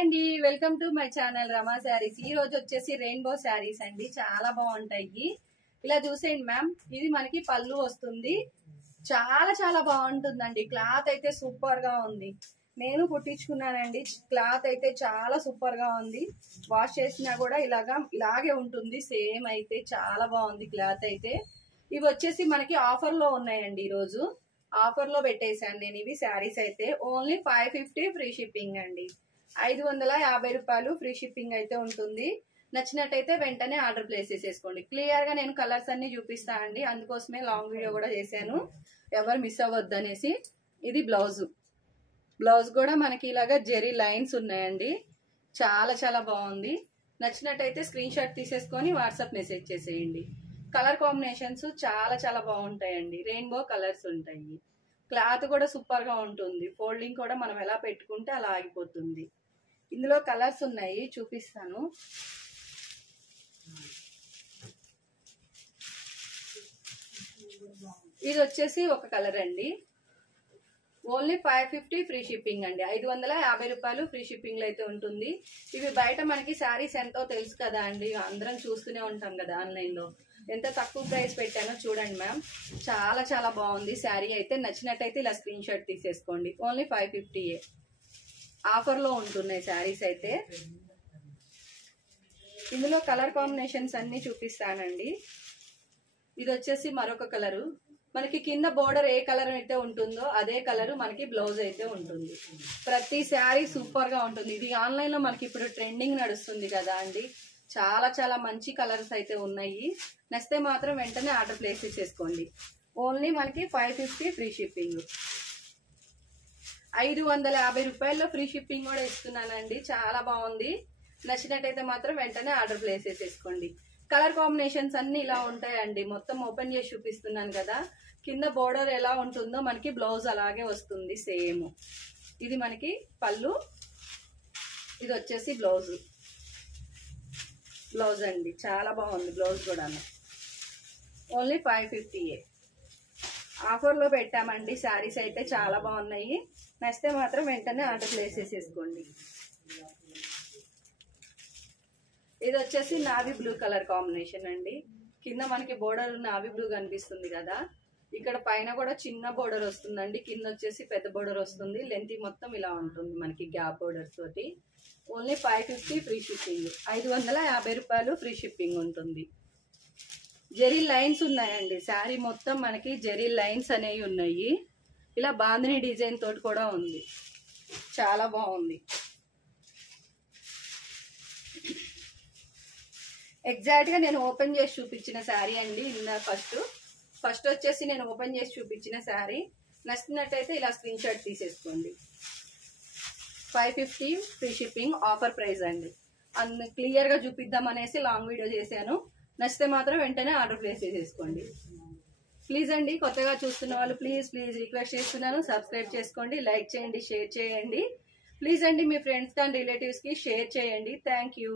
అండి, welcome to my channel రమా శారీస్. ఈ రోజు వచ్చేసి రెయిన్బో శారీస్ అండి, చాలా బాగుంటాయి. ఇలా చూసేయండి మ్యామ్, ఇది మనకి పళ్ళు వస్తుంది. చాలా చాలా బాగుంటుందండి. క్లాత్ అయితే సూపర్ గా ఉంది. నేను కుట్టించుకున్నానండి. క్లాత్ అయితే చాలా సూపర్ గా ఉంది. వాష్ చేసినా కూడా ఇలాగే ఉంటుంది. సేమ్ అయితే చాలా బాగుంది క్లాత్ అయితే. ఇవి వచ్చేసి మనకి ఆఫర్ లో ఉన్నాయండి. ఈ రోజు ఆఫర్ లో పెట్టేశాను నేను ఇవి శారీస్ అయితే. ఓన్లీ 550 ఫ్రీ షిప్పింగ్ అండి. 550 రూపాయలు ఫ్రీ షిప్పింగ్ అయితే ఉంటుంది. నచ్చినట్టయితే వెంటనే ఆర్డర్ ప్లేస్ చేసేసుకోండి. క్లియర్ గా నేను కలర్స్ అన్ని చూపిస్తా అండి, అందుకోసమే లాంగ్ వీడియో కూడా చేశాను, ఎవరు మిస్ అవ్వద్దు అనేసి. ఇది బ్లౌజ్. బ్లౌజ్ కూడా మనకి ఇలాగా జెరీ లైన్స్ ఉన్నాయండి. చాలా చాలా బాగుంది. నచ్చినట్టయితే స్క్రీన్ షాట్ తీసేసుకొని వాట్సాప్ మెసేజ్ చేసేయండి. కలర్ కాంబినేషన్స్ చాలా చాలా బాగుంటాయండి. రెయిన్బో కలర్స్ ఉంటాయి. క్లాత్ కూడా సూపర్ గా ఉంటుంది. ఫోల్డింగ్ కూడా మనం ఎలా పెట్టుకుంటే అలా ఆగిపోతుంది. ఇందులో కలర్స్ ఉన్నాయి, చూపిస్తాను. ఇది వచ్చేసి ఒక కలర్ అండి. ఓన్లీ 550 ఫ్రీ షిప్పింగ్ అండి. 550 రూపాయలు ఫ్రీ షిప్పింగ్ లో అయితే ఉంటుంది. ఇవి బయట మనకి శారీస్ ఎంతో తెలుసు కదా అండి, అందరం చూస్తూనే ఉంటాం కదా ఆన్లైన్ లో. ఎంత తక్కువ ప్రైస్ పెట్టానో చూడండి మ్యామ్. చాలా చాలా బాగుంది శారీ అయితే. నచ్చినట్టయితే ఇలా స్క్రీన్ షాట్ తీసేసుకోండి. ఓన్లీ 550 ఆఫర్ లో ఉంటున్నాయి శారీస్ అయితే. ఇందులో కలర్ కాంబినేషన్స్ అన్ని చూపిస్తానండి. ఇది వచ్చేసి మరొక కలరు. మనకి కింద బోర్డర్ ఏ కలర్ అయితే ఉంటుందో అదే కలర్ మనకి బ్లౌజ్ అయితే ఉంటుంది. ప్రతి శారీ సూపర్ గా ఉంటుంది. ఇది ఆన్లైన్ లో మనకి ఇప్పుడు ట్రెండింగ్ నడుస్తుంది కదా అండి. చాలా చాలా మంచి కలర్స్ అయితే ఉన్నాయి. నచ్చితే మాత్రం వెంటనే ఆర్డర్ ప్లేస్ చేసుకోండి. ఓన్లీ మనకి 550 ఫ్రీ షిప్పింగ్. 550 రూపాయల్లో ఫ్రీ షిప్పింగ్ కూడా ఇస్తున్నానండి. చాలా బాగుంది. నచ్చినట్టయితే మాత్రం వెంటనే ఆర్డర్ ప్లేస్ చేసేసుకోండి. కలర్ కాంబినేషన్స్ అన్ని ఇలా ఉంటాయండి. మొత్తం ఓపెన్ చేసి చూపిస్తున్నాను కదా. కింద బోర్డర్ ఎలా ఉంటుందో మనకి బ్లౌజ్ అలాగే వస్తుంది సేమ్. ఇది మనకి పళ్ళు, ఇది వచ్చేసి బ్లౌజ్. బ్లౌజ్ అండి, చాలా బాగుంది బ్లౌజ్ కూడా. ఓన్లీ 550 ఆఫర్ లో పెట్టామండి. శారీస్ అయితే చాలా బాగున్నాయి. నచ్చితే మాత్రం వెంటనే ఆర్డర్ ప్లేస్ చేసేసుకోండి. ఇది వచ్చేసి నావీ బ్లూ కలర్ కాంబినేషన్ అండి. కింద మనకి బోర్డర్ నావీ బ్లూ కనిపిస్తుంది కదా. ఇక్కడ పైన కూడా చిన్న బోర్డర్ వస్తుందండి, కింద వచ్చేసి పెద్ద బోర్డర్ వస్తుంది. లెంత్ మొత్తం ఇలా ఉంటుంది మనకి గ్యాప్ బోర్డర్స్ తోటి. Only 550 free shipping. 550 రూపాయలు ఫ్రీ షిప్పింగ్ ఉంటుంది. జెరీ లైన్స్ ఉన్నాయండి. శారీ మొత్తం మనకి జెరీ లైన్స్ అనేవి ఉన్నాయి. ఇలా బాందిని డిజైన్ తోటి కూడా ఉంది. చాలా బాగుంది. ఎగ్జాక్ట్ గా నేను ఓపెన్ చేసి చూపించిన శారీ అండి. ఫస్ట్ వచ్చేసి నేను ఓపెన్ చేసి చూపించిన శారీ. నచ్చినట్టయితే ఇలా స్క్రీన్ షాట్ తీసేసుకోండి. 550 ఫ్రీ షిప్పింగ్ ఆఫర్ ప్రైస్ అండి. క్లియర్ గా చూపిద్దాం అనేసి లాంగ్ వీడియో చేశాను. నచ్చితే మాత్రం వెంటనే ఆర్డర్ ప్లేస్ చేసేసుకోండి. ప్లీజ్ అండి, కొత్తగా చూస్తున్న వాళ్ళు ప్లీజ్ రిక్వెస్ట్ చేస్తున్నాను, సబ్స్క్రైబ్ చేసుకోండి, లైక్ చేయండి, షేర్ చేయండి. ప్లీజ్ అండి, మీ ఫ్రెండ్స్ కానీ రిలేటివ్స్ కి షేర్ చేయండి. Thank you.